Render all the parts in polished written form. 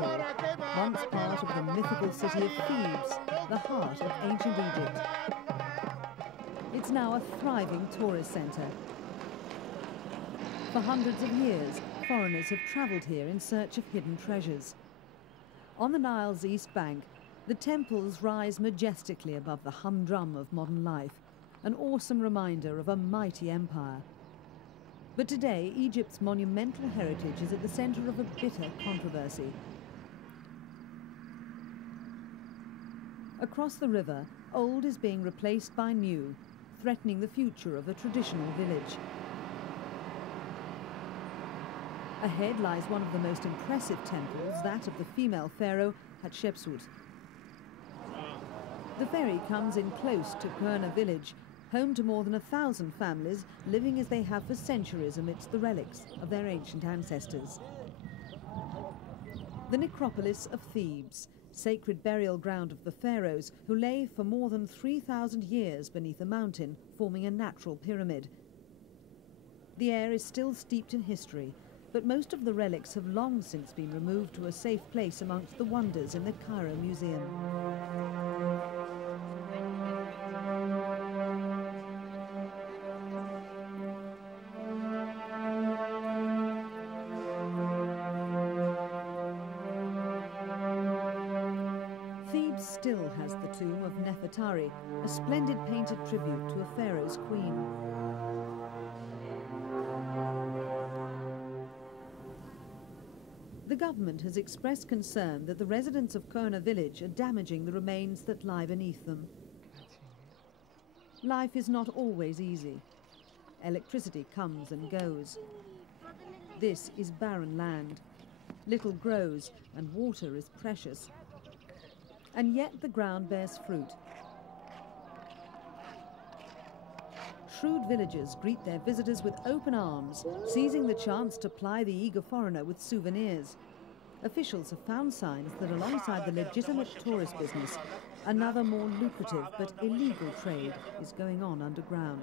Luxor, once part of the mythical city of Thebes, the heart of ancient Egypt. It's now a thriving tourist centre. For hundreds of years, foreigners have travelled here in search of hidden treasures. On the Nile's east bank, the temples rise majestically above the humdrum of modern life, an awesome reminder of a mighty empire. But today, Egypt's monumental heritage is at the centre of a bitter controversy. Across the river, old is being replaced by new, threatening the future of a traditional village. Ahead lies one of the most impressive temples, that of the female pharaoh Hatshepsut. The ferry comes in close to Qurna village, home to more than 1,000 families living as they have for centuries amidst the relics of their ancient ancestors. The necropolis of Thebes, sacred burial ground of the pharaohs who lay for more than 3,000 years beneath a mountain forming a natural pyramid. The air is still steeped in history, but most of the relics have long since been removed to a safe place amongst the wonders in the Cairo Museum. Thebes still has the tomb of Nefertari, a splendid painted tribute to a pharaoh's queen. The government has expressed concern that the residents of Qurna village are damaging the remains that lie beneath them. Life is not always easy. Electricity comes and goes. This is barren land. Little grows and water is precious. And yet the ground bears fruit. Shrewd villagers greet their visitors with open arms, seizing the chance to ply the eager foreigner with souvenirs. Officials have found signs that alongside the legitimate tourist business, another more lucrative but illegal trade is going on underground.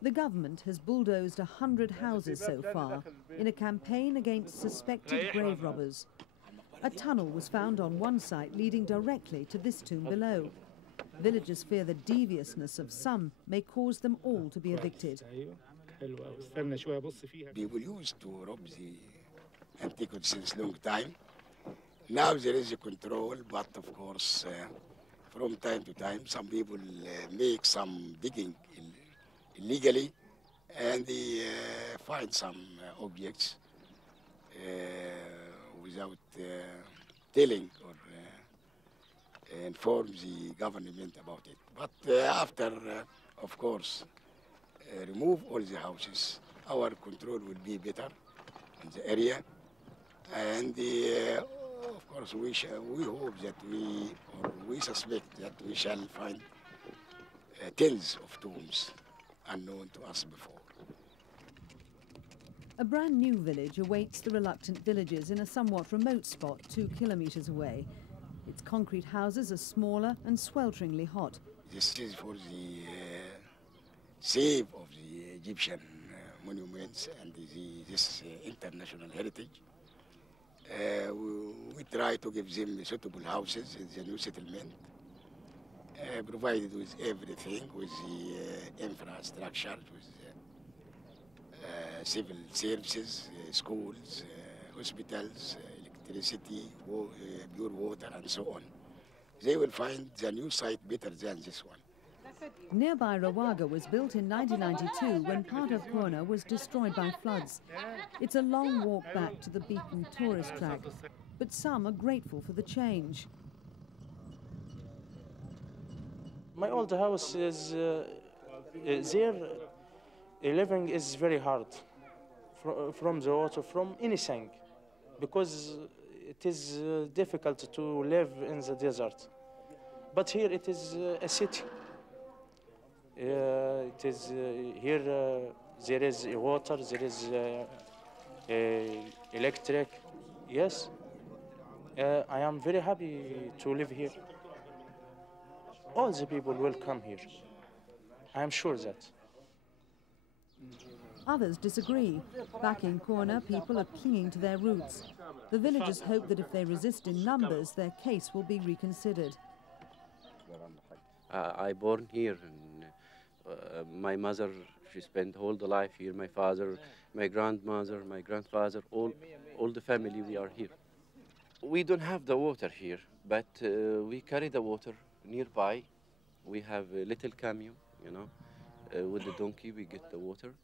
The government has bulldozed 100 houses so far in a campaign against suspected grave robbers. A tunnel was found on one site leading directly to this tomb below. Villagers fear the deviousness of some may cause them all to be evicted. People used to rob the antiquities since long time. Now there is a control, but of course, from time to time, some people make some digging illegally, and they find some objects without telling or inform the government about it. But after, of course, remove all the houses, our control will be better in the area, and of course we hope that we suspect that we shall find tens of tombs unknown to us before. A brand new village awaits the reluctant villagers in a somewhat remote spot 2 kilometers away. Its concrete houses are smaller and swelteringly hot. This is for the save of the Egyptian monuments and this international heritage. We try to give them suitable houses in the new settlement, provided with everything, with the infrastructure, with civil services, schools, hospitals, electricity, pure water, and so on. They will find the new site better than this one. Nearby Rawaga was built in 1992 when part of Qurna was destroyed by floods. It's a long walk back to the beaten tourist track, but some are grateful for the change. My old house is there. Living is very hard from the water, from anything, because it is difficult to live in the desert. But here it is a city. It is here there is water, there is electric. Yes, I am very happy to live here. All the people will come here. I am sure that. Others disagree. Back in Qurna, people are clinging to their roots. The villagers hope that if they resist in numbers, their case will be reconsidered. I born here, and my mother, she spent all the life here. My father, my grandmother, my grandfather, all the family, we are here. We don't have the water here, but we carry the water nearby. We have a little camion, you know, with the donkey we get the water.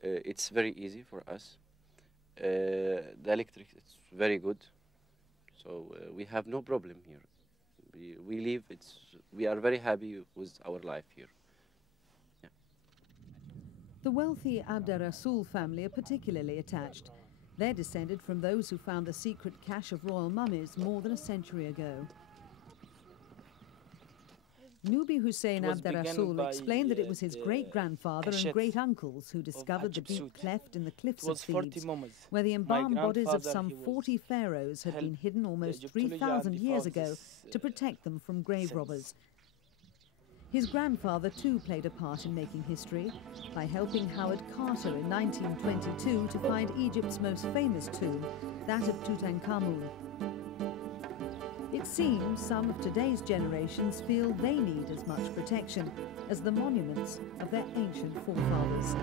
It's very easy for us. The electric is very good, so we have no problem here. We live, we are very happy with our life here. Yeah. The wealthy er-Rassul family are particularly attached. They're descended from those who found the secret cache of royal mummies more than a century ago. Nubi Hussein Abd explained that it was his great-grandfather and great-uncles who discovered the deep cleft in the cliffs of Thebes, where the embalmed bodies of some 40 pharaohs had been hidden almost 3,000 years ago to protect them from grave robbers. His grandfather too played a part in making history by helping Howard Carter in 1922 to find Egypt's most famous tomb, that of Tutankhamun. It seems some of today's generations feel they need as much protection as the monuments of their ancient forefathers.